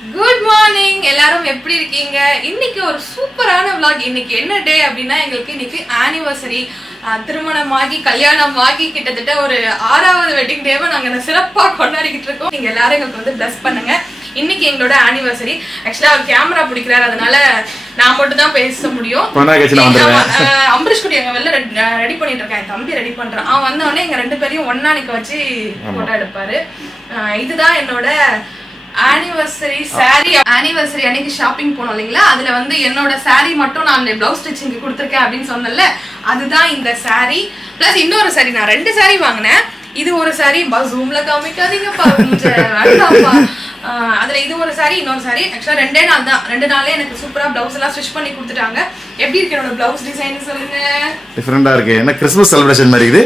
Good morning எல்லாரும் எப்படி இருக்கீங்க? இன்னைக்கு ஒரு சூப்பரான vlog. இன்னைக்கு என்ன டே அப்படின்னா எங்களுக்கு இன்னைக்கு ஆனிவர்சரி திருமணமாகி கல்யாணமாகி கிட்டத்தட்ட ஒரு ஆறாவது வெட்டிங் டேவை நாங்க சிறப்பா கொண்டாடிக்கிட்டு இருக்கோம். நீங்க எல்லாரும் எங்களுக்கு வந்து பிளஸ் பண்ணுங்க. இன்னைக்கு எங்களோட ஆனிவர்சரி ஆக்சுவலா அவர் கேமரா பிடிக்கிறாரு. அதனால நான் மட்டும் தான் பேச முடியும். அம்பரீஷ் குட்டி எங்க வெளில ரெடி பண்ணிட்டு இருக்கேன். என் தம்பி ரெடி பண்றான். அவன் வந்த உடனே எங்க ரெண்டு பேரையும் ஒண்ணா நிக்க வச்சு போட்டோ எடுப்பாரு. இதுதான் என்னோட ஆனிவர்சரி saree. ஆனிவர்சரி அன்னைக்கு ஷாப்பிங் போனோம் இல்லைங்களா? அதுல வந்து என்னோட saree மட்டும் நான் பிளவுஸ் ஸ்டிச்சிங் கொடுத்துருக்கேன் அப்படின்னு சொன்னேன்ல. அதுதான் இந்த saree. பிளஸ் இன்னொரு saree நான் ரெண்டு saree வாங்கினேன். இது ஒரு saree. பா ஜூம்ல காமிக்காதீங்கப்பா வேண்டாம்ப்பா. அதுல இது ஒரு saree இன்னொரு saree. ஆக்சுவலா ரெண்டே நாள் தான். ரெண்டு நாளே எனக்கு சூப்பரா பிளவுஸ் எல்லாம் ஸ்டிச் பண்ணி கொடுத்துட்டாங்க. எப்படி இருக்கு என்னோட பிளவுஸ் டிசைன் சொல்லுங்க? டிஃப்ரெண்டா இருக்கு. என்ன கிறிஸ்மஸ் செலிப்ரேஷன் மாதிரி இது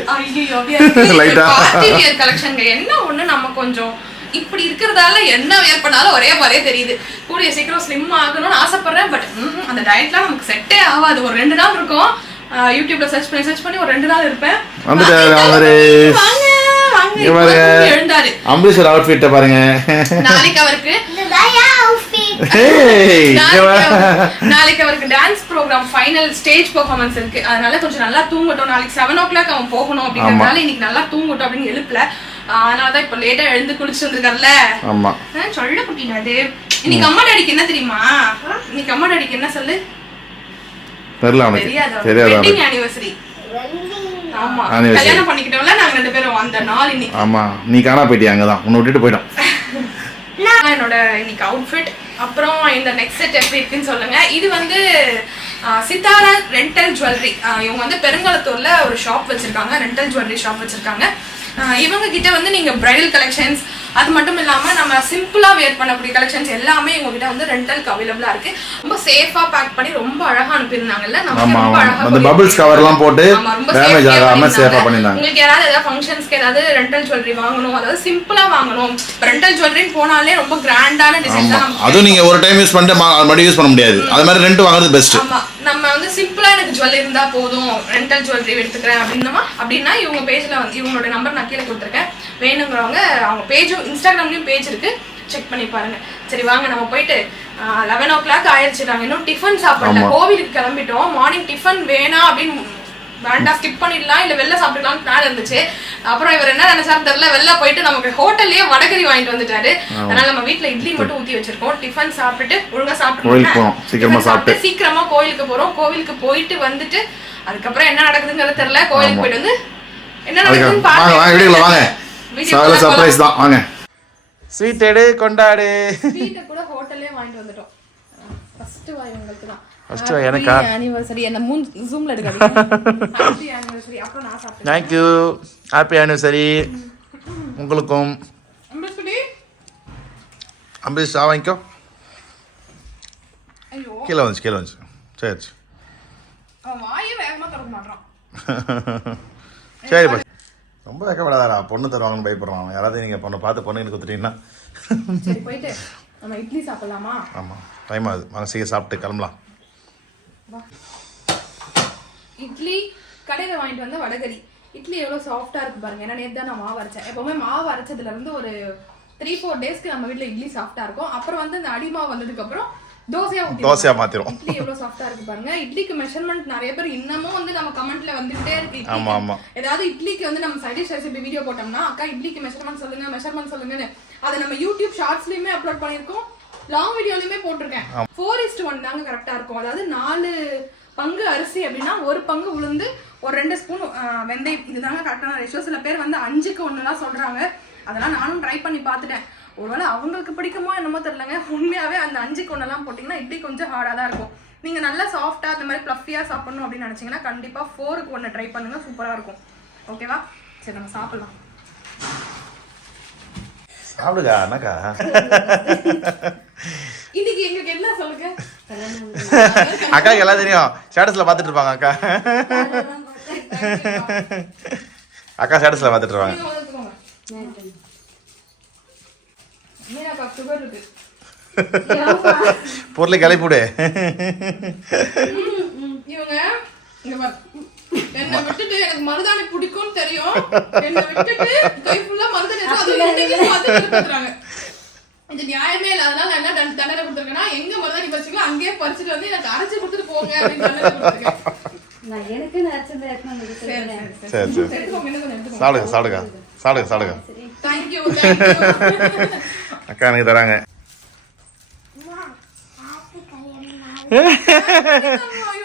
வியர் கலெக்ஷன்ங்க என்ன ஒண்ணு? நம்ம கொஞ்சம் இப்படி இருக்கிறதால என்ன வியர் பண்ணாலும் ஒரே மாதிரியே தெரியுது. கூடிய சீக்கிரம் ஸ்லிம் ஆகணும்னு ஆசைப்படுறேன் பட் அந்த டயட்லாம் நமக்கு செட்டே ஆகாது. ஒரு ரெண்டு நாள் இருக்கும். யூடியூப்ல சர்ச் பண்ணி சர்ச் பண்ணி ஒரு ரெண்டு நாள் இருப்பேன். எழுந்தாரு. அம்பரீஷர் அவுட்ஃபிட்ட பாருங்க. நாளைக்கு. அவருக்கு- நாளைக்கு அவருக்கு dance programme final stage performance இருக்கு. அதனால கொஞ்சம் நல்லா தூங்கட்டும். நாளைக்கு செவன் ஓ கிளாக் அவன் போகணும் அப்படிங்கறதுனால இன்னைக்கு நல்லா தூங்கட்டும் அப்படின்னு எழுப்பல. அதனால தான் இப்போ லேட்டா எழுந்து குளிச்சு வந்திருக்காருல்ல. ஆமா. சொல்ல குட்டினா அது இன்னைக்கு அம்மா டாடிக்கு என்ன தெரியுமா? இன்னைக்கு அம்மா டாடிக்கு என்ன சொல்லு? தெரியல அவனுக்கு. தெரியாது? வெட்டிங் ஆனிவர்சரி ஆமா. Anniversary. கல்யாணம் பண்ணிக்கிட்டோம்ல நாங்க ரெண்டு பேரும் அந்த நாள் இன்னைக்கு. ஆமா. நீ காணா போயிட்டியா அங்கதான்? உன்னை விட்டுட்டு போயிட்டான். இதான் என்னோட இன்னைக்கு அவுட்ஃபிட் அப்புறம் இந்த நெக்ஸ்ட் செட் எப்படி இருக்குன்னு சொல்லுங்க. இது வந்து சித்தாரா ரெண்டல் ஜுவல்லரி இவங்க வந்து பெருங்கலத்தூர்ல ஒரு ஷாப் வச்சிருக்காங்க. ரெண்டல் ஜுவல்லரி ஷாப் வச்சிருக்காங்க. இவங்க கிட்ட வந்து நீங்க பிரைடல் கலெக்ஷன்ஸ் அது மட்டும் இல்லாம நம்ம சிம்பிளா வேர் பண்ணக்கூடிய கலெக்ஷன்ஸ் எல்லாமே இவங்க கிட்ட வந்து ரெண்டலுக்கு அவைலபிளா இருக்கு. ரொம்ப சேஃபா பேக் பண்ணி ரொம்ப அழகா அனுப்பியிருந்தாங்கல்ல? நமக்கு ஆமா, ரொம்ப அந்த cover எல்லாம் போட்டு safety-ஆ ஆகாம safe-ஆ பண்ணியிருந்தாங்க. உங்களுக்கு யாராவது ஏதாவது ஃபங்க்ஷன்ஸ்க்கு ஏதாவது ரெண்டல் ஜுவல்லரி வாங்கணும் அதாவது சிம்பிளா வாங்கணும். ரெண்டல் ஜுவல்லரின்னு போனாலே ரொம்ப கிராண்டான டிசைன் தான் அதுவும் நீங்க ஒரு டைம் யூஸ் பண்ணிட்டு மறுபடியும் யூஸ் பண்ண முடியாது. அது மாதிரி ரெண்டு வாங்குறது பெஸ்ட் நம்ம வந்து சிம்பிளா எனக்கு ஜுவல் இருந்தா போதும் ரெண்டல் ஜுவல்லரி எடுத்துக்கிறேன் அப்படின்னா அப்படின்னா இவங்க பேஜ்ல வந்து இவங்களோட நம்பர் நான் கீழே கொடுத்துருக்கேன். வேணுங்கிறவங்க அவங்க பேஜும் இன்ஸ்டாகிராம்லயும் பேஜ் இருக்கு. செக் பண்ணி பாருங்க. சரி வாங்க நம்ம போயிட்டு லெவன் ஓ கிளாக் ஆயிடுச்சு நாங்க. இன்னும் டிஃபன் சாப்பிடல. கோவிலுக்கு கிளம்பிட்டோம். மார்னிங் டிஃபன் வேணாம் அப்படின்னு வேண்டாம் ஸ்கிப் பண்ணிடலாம். இல்ல வெளில சாப்பிட்டுக்கலாம்னு பிளான் இருந்துச்சு. அப்புறம் இவர் என்ன நினைச்சாரு தெரியல. வெளில போயிட்டு நமக்கு ஹோட்டல்லயே வடகரி வாங்கிட்டு வந்துட்டாரு. அதனால நம்ம வீட்ல இட்லி மட்டும் ஊத்தி வச்சிருக்கோம். டிஃபன் சாப்பிட்டுட்டு ஒழுங்கா கோயிலுக்கு போறோம். சீக்கிரமா டிஃபன் சாப்பிட்டு. சீக்கிரமா கோயிலுக்கு போறோம். கோவிலுக்கு போயிட்டு வந்துட்டு அதுக்கப்புறம் என்ன நடக்குதுங்கிறது தெரியல. கோயிலுக்கு ஆமா. போயிட்டு வந்து என்ன நடக்குதுன்னு வாங்க. போலாம். சர்ப்ரைஸ் தான். வாங்க. ஸ்வீட் எடு கொண்டாடு. ஸ்வீட்டை கூட ஹோட்டல்லே வாங்கிட்டு வந்துட்டோம். ஃபர்ஸ்ட் வாய் உங்களுக்கு தான். வாய் எனக்கா? ஆனிவர்சரி என்ன மூண் ஜூம்ல எடுக்காதீங்க. ஹாப்பி ஆனிவர்சரி அப்புறம் நான் சாப்பிட்டேன். ஹாப்பி ஆனிவர்சரி உங்களுக்கும். அம்பேஸ்வரி அம்பரீஷ் ஆ வாங்கிக்கோ. ஐயோ. கீழே வந்துச்சு கீழே வந்துச்சு. சரி சரி. வாயே வேகமா திறக்க மாட்டான் சரி பா ரொம்ப வைக்கப்படாதாடா. பொண்ணு தருவாங்கன்னு பயப்படுறான். யாராவது நீங்கள் பொண்ணை பார்த்து பொண்ணுங்களுக்கு கொடுத்துட்டீங்கன்னா சரி போயிட்டு நம்ம இட்லி சாப்பிடலாமா? ஆமாம் டைம் ஆகுது. சீக்கிரம் சாப்பிட்டு கிளம்பலாம். இட்லி கடையில வாங்கிட்டு வந்த வடகரி. இட்லி எவ்வளவு சாஃப்டா இருக்கு பாருங்க. ஏன்னா நேத்து தான் நான் மாவு அரைச்சேன். எப்பவுமே மாவு அரைச்சதுல இருந்து ஒரு த்ரீ ஃபோர் டேஸ்க்கு நம்ம வீட்ல இட்லி சாஃப்டா இருக்கும். அப்புறம் வந்து இந்த அடிமாவு வந்ததுக்கு அப்புறம் தோசையா தோசையா மாத்திரும். இட்லி எவ்வளவு சாஃப்டா இருக்கு பாருங்க. இட்லிக்கு மெஷர்மெண்ட் நிறைய பேர் இன்னமும் வந்து நம்ம கமெண்ட்ல வந்துகிட்டே இருக்கு. ஆமா, ஆமா. ஏதாவது இட்லிக்கு வந்து நம்ம சைடிஷ் ரெசிபி வீடியோ போட்டோம்னா அக்கா இட்லிக்கு மெஷர்மெண்ட் சொல்லுங்க மெஷர்மெண்ட் சொல்லுங்கன்னு. அதை நம்ம யூடியூப் ஷார்ட்ஸ்லயுமே அப்லோட் பண்ணிருக்கோம் லாங் வீடியோலயுமே போட்டிருக்கேன். ஃபோர் இஸ்ட் ஒன் தாங்க கரெக்டா இருக்கும். அதாவது நாலு பங்கு அரிசி அப்படின்னா ஒரு பங்கு உளுந்து ஒரு ரெண்டு ஸ்பூன் வெந்தயம். இதுதாங்க கரெக்டான ரேஷியோ சில பேர் வந்து அஞ்சுக்கு ஒண்ணுலாம் சொல்றாங்க. அதெல்லாம் நானும் ட்ரை பண்ணி பார்த்துட்டேன். ஒருவேளை அவங்களுக்கு பிடிக்குமோ என்னமோ தெரியலங்க. உண்மையாவே அந்த அஞ்சுக்கு ஒண்ணெல்லாம் போட்டிங்கன்னா இட்லி கொஞ்சம் ஹார்டாக தான் இருக்கும். நீங்க நல்லா சாஃப்டா அந்த மாதிரி ப்ளஃபியா சாப்பிடணும் அப்படின்னு நினைச்சீங்கன்னா கண்டிப்பா ஃபோருக்கு ஒன்று ட்ரை பண்ணுங்க சூப்பரா இருக்கும். ஓகேவா சரி நம்ம சாப்பிடலாம். சாப்பிடுக்கா என்னக்கா இன்னைக்கு எங்களுக்கு என்ன சொல்லுங்க? அக்காவுக்கு எல்லாம் தெரியும். ஸ்டேட்டஸில் பார்த்துட்டு இருப்பாங்க அக்கா. அக்கா ஸ்டேட்டஸில் பார்த்துட்டு இருப்பாங்க நீங்க வந்து எடுத்துக்கோங்க. மீனாக்கா சுகர் இருக்கு பொருளை கிளப்பிவிடு இவங்க இங்க பாரு. என்னை விட்டுட்டு எனக்கு மருதாணி பிடிக்கும்னு தெரியும். என்னை விட்டுட்டு கை ஃபுல்லா மருதாணி. இது நியாயமே இல்ல. அதனால நான் என்ன தண்டனை கொடுத்துருக்கேன்னா எங்க மருதாணி பறிச்சுங்களோ அங்கேயே பறிச்சுட்டு வந்து எனக்கு அரைச்சு கொடுத்துட்டு போங்க சாப்பிடுங்க சாப்பிடுங்க சாப்பிடுங்க சாப்பிடுங்க அக்கா எனக்கு தராங்க.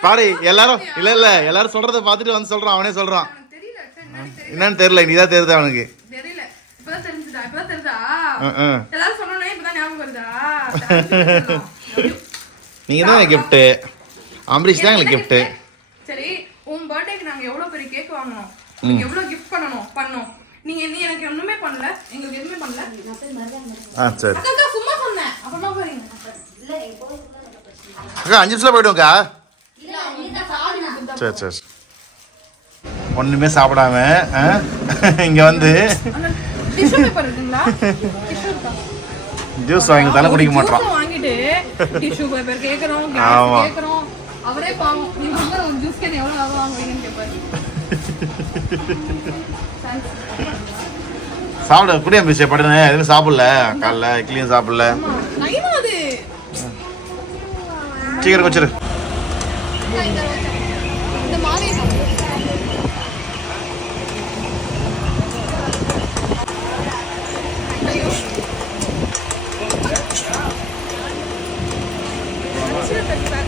பாரு எல்லாரும் இல்ல இல்ல எல்லாரும் சொல்றத பார்த்துட்டு வந்து சொல்றான் அவனே சொல்றான். என்னன்னு தெரியல. நீதான் தெரியுது அவனுக்கு. நீங்க தான் கிஃப்ட் அம்பரீஷ் தான் எங்களுக்கு கிஃப்ட் சரி உன் பர்த்டேக்கு நாங்க எவ்வளவு பெரிய கேக் வாங்கணும்? எவ்வளவு கிஃப்ட் பண்ணணும்? பண்ணோம் நீங்க நீ எனக்கு ஒண்ணுமே பண்ணல. எங்களுக்கு எதுவுமே பண்ணல. நான் போய் மருதாணி எடுத்து- ஆ சரி. அக்கா சும்மா சொன்னேன். அப்புறமா போறீங்க. அஞ்சு நிமிஷம் போயிடுவோம்க்கா. சரி சரி. ஒண்ணுமே சாப்பிடாம ஆ? இங்க வந்து. டிஷ்யூ பேப்பர் இருக்குங்களா? டிஷ்யூ இருக்கா? ஜூஸ் வாங்கி தானே குடிக்க வாங்கிட்டு டிஷ்யூ பேப்பர் கேக்குறோம் ஆமா. கேக்குறோம். அவரே பாவம். நீங்க வந்து ஒரு எவ்வளவு ஆகும் வாங்குவீங்கன்னு கேட்பாரு. சாப்பிட குடியா பிடிச்ச படுனே எதுவும் சாப்பிடல. காலைல இட்லியும் சாப்பிடல. சீக்கிரம் வச்சிரு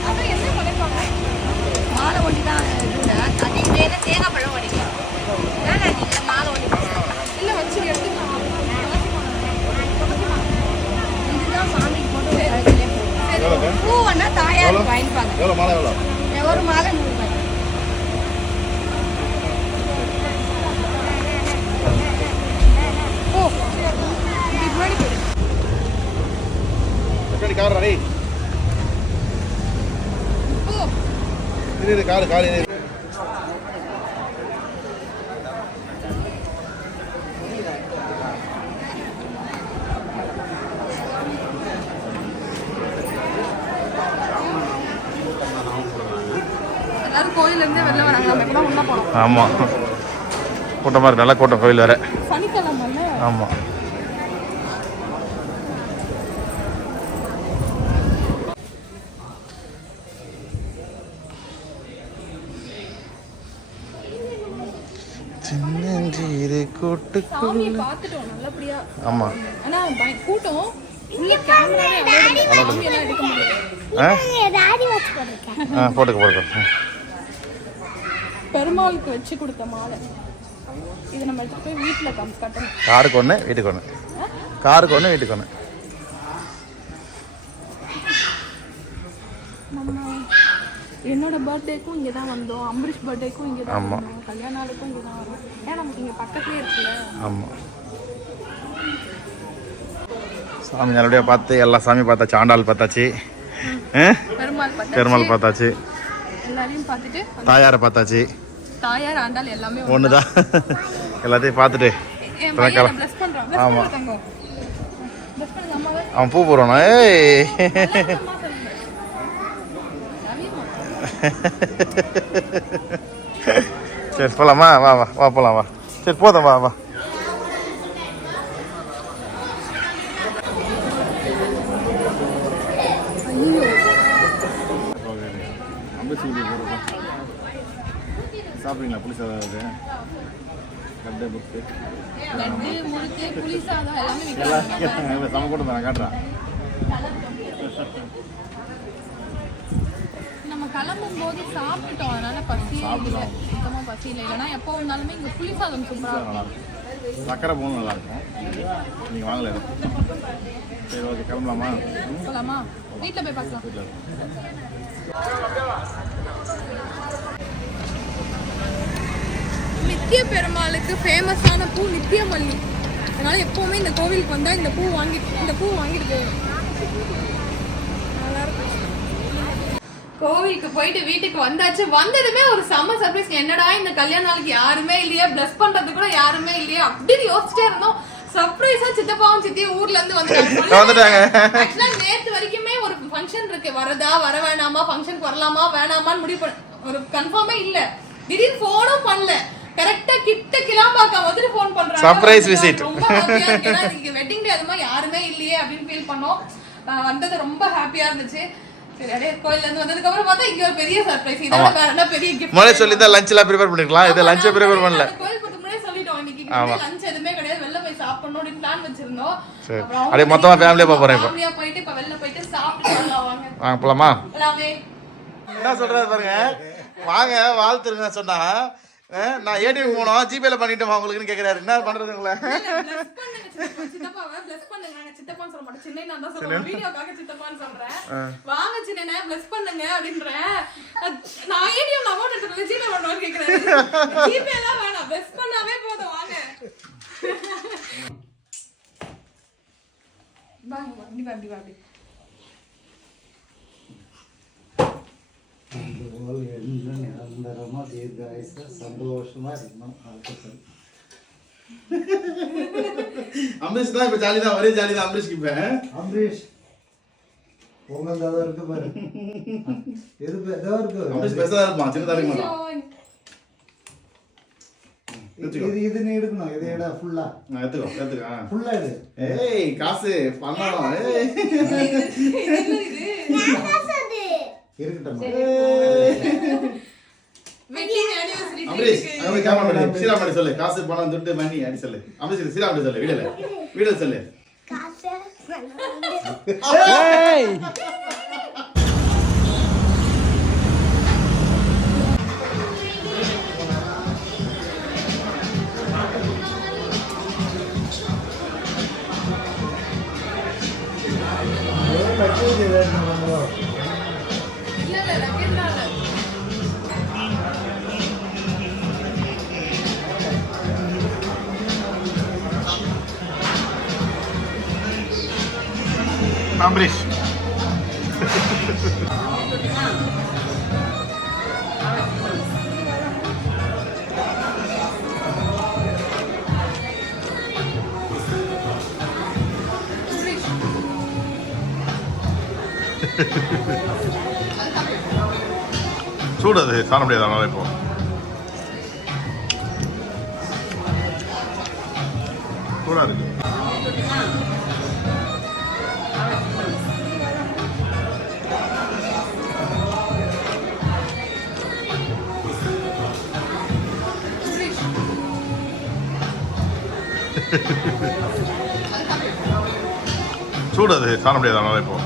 அப்புறம் என்ன பண்ணிருப்பாங்க? மாலை ஒண்டிதான் இதுல. வேணா தேங்காய் பழம் உடைக்கும். வேணா நீங்க மாலை ஒண்டிக்கோங்க. இல்ல வச்சு எடுத்துக்கலாம் இதுதான் சாமிக்கு போட்டு கழுத்துலயே போடுவோம். பூ வேணா தாயாருக்கு வாங்கிப்பாங்க. மாலை ஒரு மாலை நூறு ரூபாய். கார் ரெடி காரு காரு இருந்தே வெளில வராங்க. நம்ம ஆமாம் கூட்டமாக இருக்கு நல்லா கூட்டம் கோயில் வேற. சனிக்கிழமை ஆமாம் சின்னஞ்சிறு கூட்டு சாமியை பார்த்துட்டோம் நல்லபடியா. ஆமாம் ஆனா கூட்டம் போட்டுக்க போட்டுக்க. பெருமாளுக்கு வச்சு கொடுத்த மாலை. இதை நம்ம எடுத்துட்டு போய் வீட்டுல கம் கட்டணும். காருக்கு ஒன்று வீட்டுக்கு ஒன்று காருக்கு ஒன்று வீட்டுக்கு ஒன்று நம்ம என்னோட பர்த்டேக்கும் இங்கே தான் வந்தோம். அம்பரீஷ் பர்த்டேக்கும் இங்கே தான் ஆமா. வந்தோம். கல்யாண நாளுக்கும் இங்கே தான் வரோம் ஏன் நமக்கு இங்கே பக்கத்துலேயே இருக்குல்ல? ஆமாம் சாமி நல்லபடியாக பார்த்து எல்லா சாமி பார்த்தாச்சு ஆண்டாள் பார்த்தாச்சு? பெருமாள் பெருமாள் பார்த்தாச்சு. எல்லாரையும் பார்த்துட்டு தாயாரை பார்த்தாச்சு தாயார் ஆண்டாள் எல்லாமே ஒண்ணு. ஒன்று தான் எல்லாத்தையும் பார்த்துட்டு என் இப்பதான் பையனை கிளம்ப- bless பண்றான். bless ஆமா. பண்ணு தங்கம். bless பண்ணுங்க அம்மாவை. அவன் பூ போடுவானா ஏய். சரி போகலாமா வா வா வா போகலாம் வா சரி போதும் வா வா சாப்பிடுங்களா புளி சாதம் கட்டை புக்கு லட்டு, முறுக்கு, எல்லாமே சம கூட்டம் நான் காட்டுறேன். நம்ம கிளம்பும் போது சாப்பிட்டுட்டோம் அதனால பசி இல்லை. சுத்தமா பசி இல்லை. இல்லைன்னா எப்போ வந்தாலுமே இங்க புளி சாதம் சூப்பரா இருக்கும். நல்லா இருக்கும். சக்கரை போகணும் நல்லா இருக்கும். நீங்கள் வாங்கல. சரி ஓகே கிளம்பலாமா? போலாமா? வீட்ல போய் பார்க்கலாம். நித்திய பெருமாளுக்கு ஃபேமஸான பூ நித்திய மல்லி அதனால எப்பவுமே இந்த கோவிலுக்கு வந்தா இந்த பூ வாங்கி இந்த பூ வாங்கிட்டு இருக்கும். கோவிலுக்கு போயிட்டு வீட்டுக்கு வந்தாச்சு. வந்ததுமே ஒரு செம்ம சர்ப்ரைஸ் என்னடா இந்த கல்யாண நாளுக்கு யாருமே இல்லையே? பிளஸ் பண்றது கூட யாருமே இல்லையே? அப்படின்னு யோசிச்சிட்டே இருந்தோம். சர்ப்ரைஸா சித்தப்பாவும் சித்தி ஊர்ல இருந்து வந்துட்டாங்க. நேத்து வரைக்குமே ஃபங்க்ஷன் இருக்கு. வரதா வர வேணாமா ஃபங்க்ஷனுக்கு வரலாமா வேணாமான்னு முடிவு பண்ண ஒரு கன்ஃபார்மே இல்ல. திடீர்னு போனும் பண்ணல. கரெக்டா கிட்ட கிளாம்பாக்கம் வந்துட்டு ஃபோன் பண்றாங்க. வந்து visit. ரொம்ப ஹாப்பியா இருக்கு வெட்டிங் டே அதுமா யாருமே இல்லையே அப்படின்னு ஃபீல் பண்ணோம். வந்தது ரொம்ப ஹாப்பியா இருந்துச்சு. சர்ப்ரைஸ் முதல்ல சொல்லி தான் லஞ்ச் எல்லாம் ப்ரிப்பேர் பண்ணிருக்கலாம். இதை லஞ்சே ப்ரிப்பேர் பண்ணல. ஆமா. லஞ்ச் எதுவுமே கிடையாது. பிளான் வச்சிருந்தோம் அப்படியே மொத்தமா போக போறேன் இப்போ. family ஆ போயிட்டு இப்ப வெளில போயிட்டு சாப்பிட்டு வரலாம் வாங்க வாங்க போலாமா என்ன சொல்றாரு பாருங்க வாங்க வாழ்த்துருங்க சொன்னா நான் ஏடிஎம் போனோம் ஜிபேல பண்ணிட்டோமா உங்களுக்குன்னு கேக்குறாரு என்ன பண்றது உங்களை bless பண்ணுங்க சித்தப்பா. சித்தப்பாவை bless பண்ணுங்க. நாங்க சித்தப்பான்னு சொல்ல மாட்டோம். சின்னையனா தான் சொல்லுவோம். வீடியோக்காக சித்தப்பான்னு சொல்றேன். வாங்க சின்னையனே, bless பண்ணுங்க அப்படின்றேன். அஹ் நான் ATM ல amount எடுத்துட்டு ஜிபே பண்ணுவான்னு கேக்குறாரு. ஜிபே எல்லாம் வேணாம். bless பண்ணாவே போதும், வாங்க. வாங்க, வா, இப்படி வா, இப்படி வா, இப்படி. அதுபோல் என்றும் நிரந்தரமா தீர்காயுச சந்தோஷமா இருக்கணும் வாழ்த்துக்கள். அம்பரீஷ் தான் இப்ப ஜாலி தான் ஒரே ஜாலி தான் அம்பரீஷ்க்கு இப்ப அம்பரீஷ் பொங்கல் தான் இருக்கு பாரு எது பே- இதோ இருக்கு அம்பரீஷ் பெருசா இருப்பான் சின்னதா இருக்க மாட்டான் ஐயோ, இது இது நீ எடுக்கணும். இதை எட ஃபுல்லா ஆ, எடுத்துக்கோ எடுத்துக்கோ. ஃபுல்லா எடு. ஏய் காசு பணம் ஏய் இது என்ன இது? இருக்கட்டும் கேமரா சீரா பண்ணி சொல்லு. காசு பணம் துட்டு மணி அடி சொல்லு. அம்பரீஷ் சீரா பண்ணி சொல்லு. வீடியோல. வீடியோ சொல்லு. இல்ல, சூடு அது சாண முடியாது அதனால இப்போ. சூடா இருக்கு. சூடு அது சாண முடியாது அதனால இப்போ.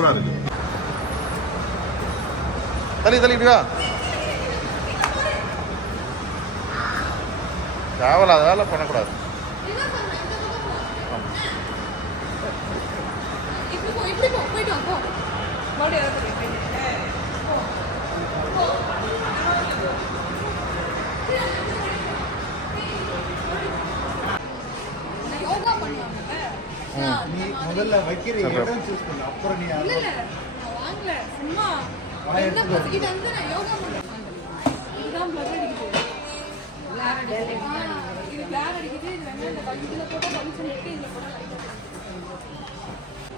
சூடா இருக்கு. தள்ளி தள்ளி இப்படி வா. தேவையில்லாத வேலை பண்ணக்கூடாது. இப்படி போயிட்டு வா, போ. மறுபடியும் முதல்ல வைக்கிற இடம் சூஸ் பண்ணு அப்புறம் நீ இல்ல, இல்ல, நான் வாங்கல. சும்மா என்ன எடுத்துட்டு பசி- இது வந்து நான் யோகா பண்றேன். இதுதான் blood அடிக்குது. Glare அடிக்குது. இது glare அடிக்குது. இது வேணா இந்த இதுல போட்டா பளிச்சுன்னு இருக்கு, இதுல போட்டா.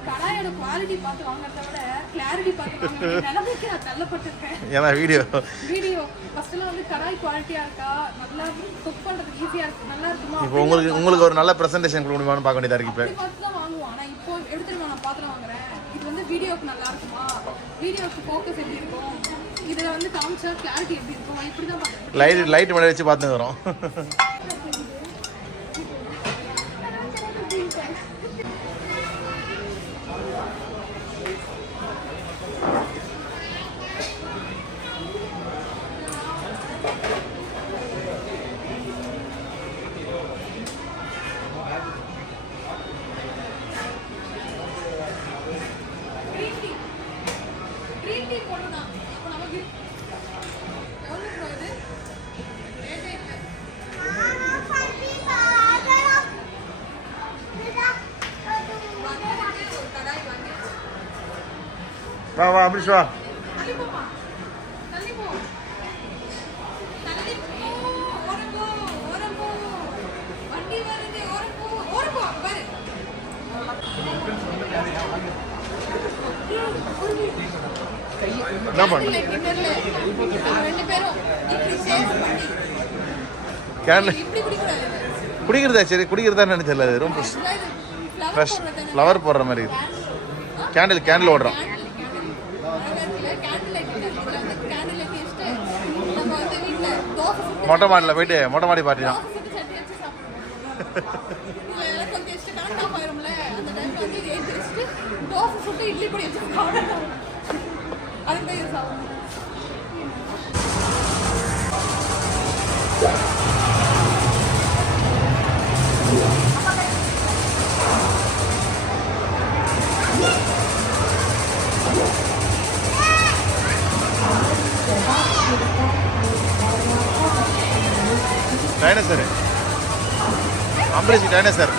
கடாயோட குவாலிட்டி பார்த்து வாங்குறத விட கிளாரிட்டி பார்த்து வாங்குற நிலைமைக்கு நான் தள்ளப்பட்டிருக்கேன் ஏன்னா வீடியோ வீடியோ ஃபர்ஸ்ட்ல வந்து கடாய் குவாலிட்டியா இருக்கா நல்லா குக் பண்றதுக்கு ஈஸியா இருக்கு நல்லா இருக்குமா இப்போ உங்களுக்கு உங்களுக்கு ஒரு நல்ல ப்ரெசன்டேஷன் கொடுக்க முடியுமான்னு பார்க்க வேண்டியதா இருக்கு இப்போ அப்படி பார்த்து தான் வாங்குவோம் ஆனா இப்போ எடுத்துட்டு நான் பாத்திரம் வாங்குறேன் இது வந்து வீடியோக்கு நல்லா இருக்குமா? வீடியோக்கு ஃபோக்கஸ் எப்படி இருக்கும்? இதில் வந்து காமிச்சா கிளாரிட்டி எப்படி இருக்கும்? இப்படி தான் லைட் லைட் மேலே வச்சு பார்த்துக்கிறோம் போ பாரு என்ன பண்ணு? கேண்டில் குடிக்கிறதா? சரி குடிக்கிறதா நினைச்சல அது ரொம்ப ஃப்ரெஷ் ஃப்ளவர் போடுற மாதிரி கேண்டில் கேண்டில் ஓடுறோம் மொட்டை மாடியில் போயிட்டு மொட்டை மாடி பார்ட்டி தான். டைனோசர் அம்பரீஷ் டைனோசர்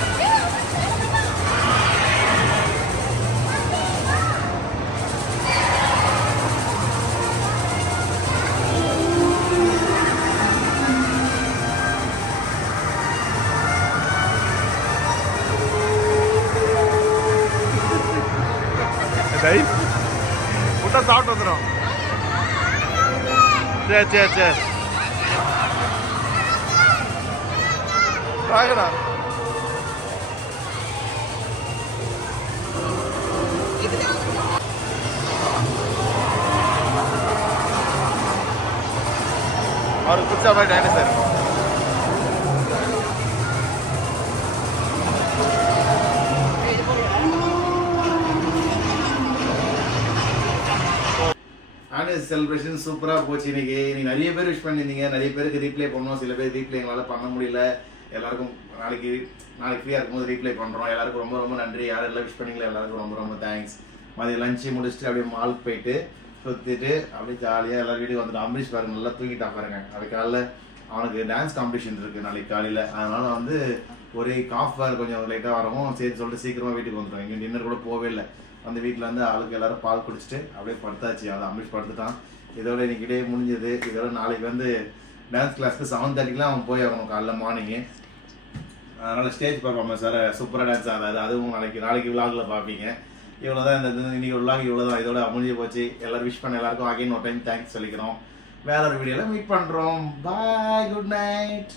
முட்டை சாப்பிட்டு வந்துடும் சரி சரி சரி வாங்கடா. அவருக்கு பிடிச்ச போய் டைனோசர் செலிப்ரேஷன் சூப்பராக போச்சு இன்னைக்கு. நீங்கள் நிறைய பேர் விஷ் பண்ணியிருந்தீங்க. நிறைய பேருக்கு ரீப்ளே பண்ணோம் சில பேர் ரீப்ளே எங்களால் பண்ண முடியல. எல்லாருக்கும் நாளைக்கு நாளைக்கு ஃப்ரீயாக இருக்கும்போது ரீப்ளை பண்ணுறோம் எல்லாருக்கும் ரொம்ப ரொம்ப நன்றி. யாரெல்லாம் விஷ் பண்ணிங்களா எல்லாருக்கும் ரொம்ப ரொம்ப தேங்க்ஸ் மதியம் லஞ்சு முடிச்சுட்டு அப்படியே மாலுக்கு போயிட்டு சுற்றிட்டு அப்படியே ஜாலியாக எல்லாரும் வீட்டுக்கு வந்துட்டு அம்பரீஷ் பாருங்க நல்லா தூங்கிட்டான் பாருங்க. நாளைக்கு காலைல அவனுக்கு டான்ஸ் காம்படிஷன் இருக்குது நாளைக்கு காலையில். அதனால் வந்து ஒரே காஃப் வேறு கொஞ்சம் லைட்டாக வரவும் சரி சொல்லிட்டு சீக்கிரமாக வீட்டுக்கு வந்துடும் இங்கே டின்னர் கூட போகவே இல்லை. அந்த வீட்டில் வந்து ஆளுக்கு எல்லாரும் பால் குடிச்சிட்டு அப்படியே படுத்தாச்சு. அதை அம்பரீஷ் படுத்துட்டான். இதோட இன்னைக்கு டே முடிஞ்சது. இதோட நாளைக்கு வந்து டான்ஸ் கிளாஸ்க்கு செவன் தேர்ட்டிக்கெலாம் அவன் போய் ஆகணும். காலைல மார்னிங்கு அதனால ஸ்டேஜ் பர்ஃபார்மன்ஸ் வேறு சூப்பராக டான்ஸ் ஆகாது அதுவும் நாளைக்கு நாளைக்கு விலாகில் பார்ப்பீங்க. இவ்வளோ தான் இந்த இன்னைக்கு விலாக் இவ்வளோ தான் இதோட முடிஞ்சு போச்சு. எல்லோரும் விஷ் பண்ண எல்லாருக்கும் அகைன் ஒரு டைம் தேங்க்ஸ் சொல்லிக்கிறோம். வேற ஒரு வீடியோவில் மீட் பண்ணுறோம் பாய் குட் நைட்